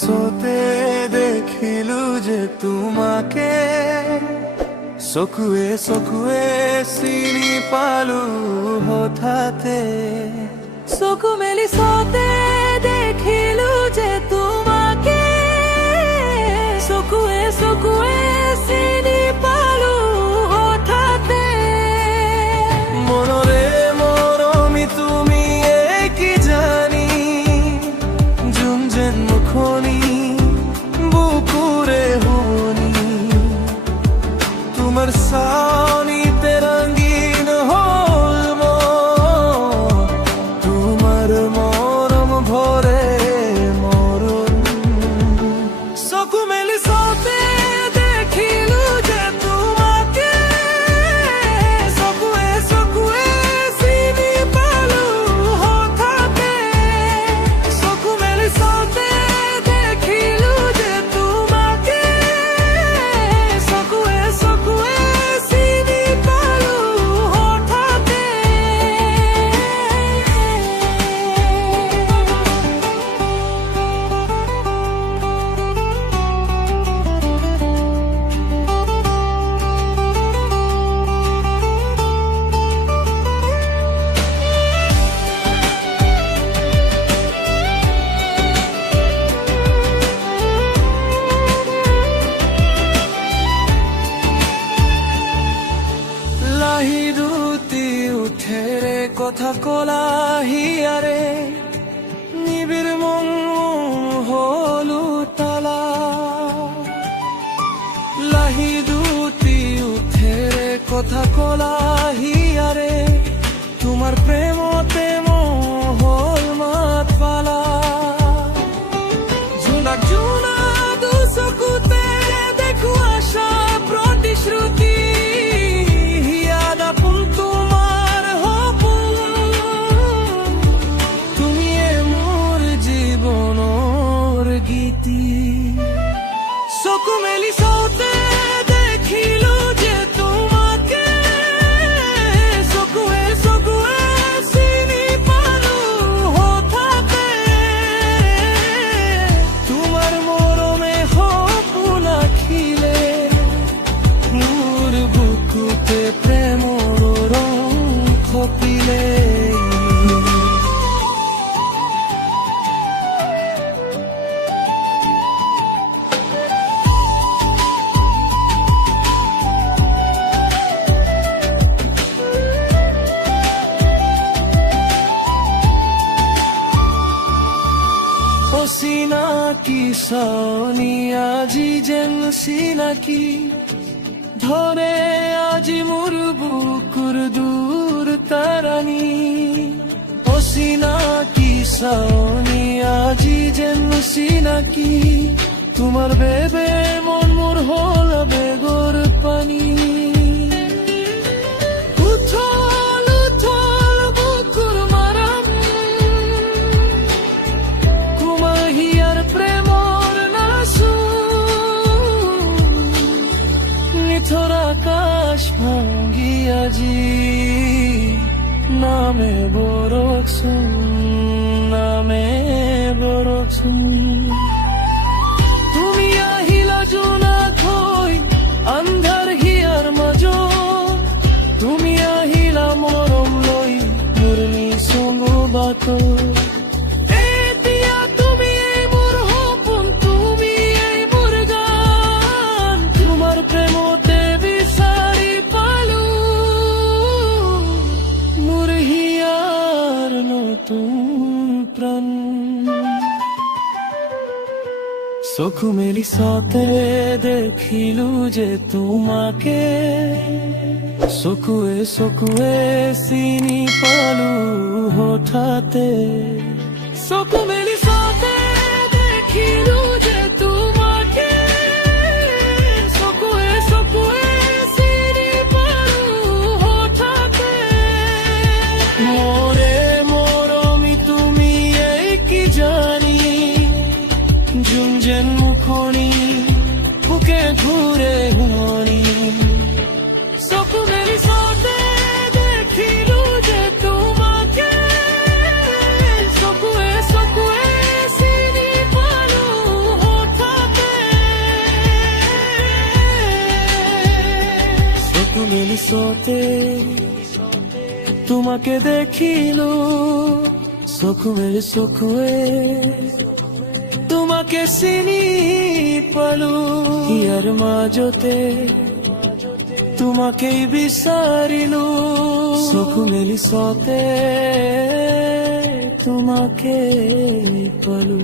নিশোতে দেখিলু যে তোমাকে চকুৱে চকুৱে চিনি পালো হঠাতে চকু মেলি চাওঁতে দেখিলো যে তোমাকে চকুৱে চকুৱে চিনি পালো হঠাতে মনৰে মৰমি তুমি কি জানি যোন যেন মুখনি বুকুৰে শুনি তোমাৰ চাৱনিতে ৰঙীন হ'ল মন তোমাৰ মৰম ভৰে মৰণ চকু মেলি চাওঁতে দেখিলো যে তোমাকে চকুৱে চকুৱে চিনি পালো হঠাতে চকু মেলি চাওঁতে দেখিলো যে তোমাকে চকুৱে চকুৱে চিনি পালো হঠাতে লাহি দুটি উঠেৰে কথা কলাহি আৰে নিবিড় মন হলো তালা লাহি দুটি উঠেৰে কথা কলাহি আৰে তোমাৰ প্ৰেমতে হল মাত পালা জোনাক জোনা দুচকুতে দেখো আশা প্ৰতিশ্ৰুতি হিয়াত আপোন তোমাৰ সপোন তুমিয়ে মোৰ জীৱনৰ গীতি চকু মেলি চাওঁতে দেখিলো যে তোমাকে চকুৱে চকুৱে চিনি পালো হঠাতে তোমাৰ মৰমে সপোন আঁকিলে মোৰ বুকুতে প্ৰেমৰ ৰং খপিলে অচিনাকি চাৱনি আজি যেন চিনাকি ধৰে আজি মোৰ বুকুৰ দূৰ তাৰাণী অচিনাকি চাৱনি আজি যেন চিনাকি তোমাৰ বেবে মন মোৰ হ'ল বেগৰ পানী উথল উথল বুকুৰ মাৰাম কুমাহিয়াৰ প্ৰেমৰ নাচো নিথৰ আকাশ ভাঙি আজি নামে বৰষুণ নামে বৰষুণ তুমি আহিলা জোনাক হৈ আন্ধাৰ হিয়াৰ মাজত তুমি আহিলা মৰম লৈ মোৰ নিচুং বাটত এতিয়া তুমি মোৰ সপোন তুমি মোৰ গান তোমাৰ প্ৰেমতে বিচাৰি পালো মোৰ হিয়াৰ নতুন প্ৰাণ চকু মেলি চাওঁতে দেখিলো যে তোমাকে চকুৱে চকুৱে চিনি পালো হঠাতে চকু মেলি চাওঁতে দেখিলো যে তোমাকে চকুৱে চকুৱে চিনি পালো হঠাতে মৰে মৰমি তুমি কি জানি যোন যেন মুখনি বুকে ঘূৰে শুৱনি চকু মেলি চাওঁতে দেখিলো যে তোমাকে চকুৱে চকুৱে চিনি পালো তোমাকে দেখিলো চকুৱে তোমাকে চিনি পালো ইয়াৰ মাজতে তোমাকেই বিচাৰিলো চকু মেলি চাওঁতে তোমাকে পালো